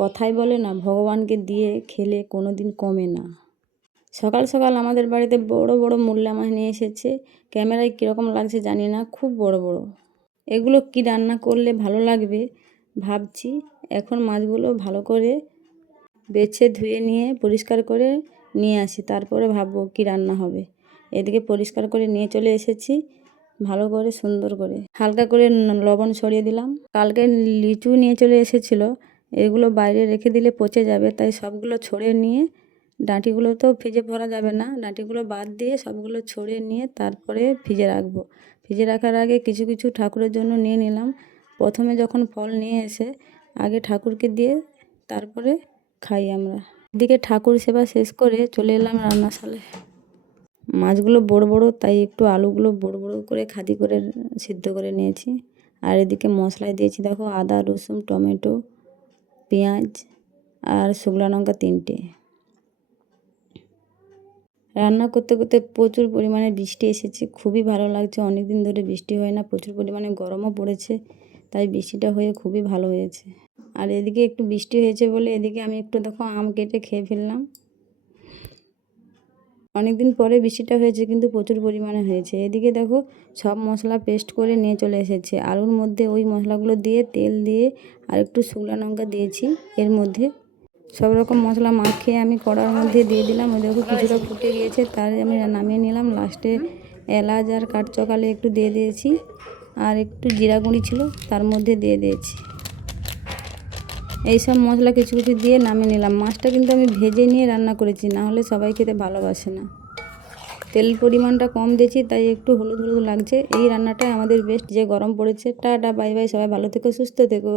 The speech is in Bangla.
কথাই বলে না, ভগবানকে দিয়ে খেলে কোনো দিন কমে না। সকাল সকাল আমাদের বাড়িতে বড় বড় মূল্লা মাছ নিয়ে এসেছে। ক্যামেরায় কীরকম লাগছে জানি না, খুব বড় বড়। এগুলো কি রান্না করলে ভালো লাগবে ভাবছি। এখন মাছগুলো ভালো করে বেছে ধুয়ে নিয়ে পরিষ্কার করে নিয়ে আসি, তারপরে ভাববো কি রান্না হবে। এদিকে পরিষ্কার করে নিয়ে চলে এসেছি, ভালো করে সুন্দর করে হালকা করে লবণ ছড়িয়ে দিলাম। কালকে লিচু নিয়ে চলে এসেছিলো, এগুলো বাইরে রেখে দিলে পচে যাবে, তাই সবগুলো ছড়িয়ে নিয়ে, ডাঁটিগুলো তো ফ্রিজে ভরা যাবে না, ডাঁটিগুলো বাদ দিয়ে সবগুলো ছড়িয়ে নিয়ে তারপরে ফ্রিজে রাখবো। ফ্রিজে রাখার আগে কিছু কিছু ঠাকুরের জন্য নিয়ে নিলাম। প্রথমে যখন ফল নিয়ে এসে আগে ঠাকুরকে দিয়ে তারপরে খাই আমরা। এদিকে ঠাকুর সেবা শেষ করে চলে এলাম রান্নাশালে। মাছগুলো বড় বড়, তাই একটু আলুগুলো বড় বড় করে খাদি করে সিদ্ধ করে নিয়েছি। আর এদিকে মশলায় দিয়েছি দেখো, আদা রসুন টমেটো পেঁয়াজ আর শুকনো লঙ্কা 3টে। রান্না করতে করতে প্রচুর পরিমাণে বৃষ্টি এসেছে, খুবই ভালো লাগছে। অনেক দিন ধরে বৃষ্টি হয় না, প্রচুর পরিমাণে গরমও পড়েছে, তাই বৃষ্টিটা হয়ে খুবই ভালো হয়েছে। আর এদিকে একটু বৃষ্টি হয়েছে বলে এদিকে আমি একটু দেখো আম কেটে খেয়ে ফেললাম। অনেকদিন পরে বৃষ্টিটা হয়েছে, কিন্তু প্রচুর পরিমাণে হয়েছে। এদিকে দেখো সব মশলা পেস্ট করে নিয়ে চলে এসেছে। আলুর মধ্যে ওই মশলাগুলো দিয়ে তেল দিয়ে আর একটু শুকনো লঙ্কা দিয়েছি। এর মধ্যে সব রকম মশলা মাখিয়ে আমি কড়ার মধ্যে দিয়ে দিলাম। ওই দেখো কিছুটা ফুটে গিয়েছে, তার আমি নামিয়ে নিলাম। লাস্টে এলাচ আর কাঠচকালে একটু দিয়ে দিয়েছি, আর একটু জিরা গুঁড়ি ছিল তার মধ্যে দিয়ে দিয়েছি। এইসব মশলা কিছু কিছু দিয়ে নামিয়ে নিলাম। মাছটা কিন্তু আমি ভেজে নিয়ে রান্না করেছি, না হলে সবাই খেতে ভালোবাসে না। তেল পরিমাণটা কম দিয়েছি, তাই একটু হলুদ হলুদ লাগছে। এই রান্নাটাই আমাদের বেস্ট, যে গরম পড়েছে। টাটা বাই বাই, সবাই ভালো থেকো সুস্থ থেকো।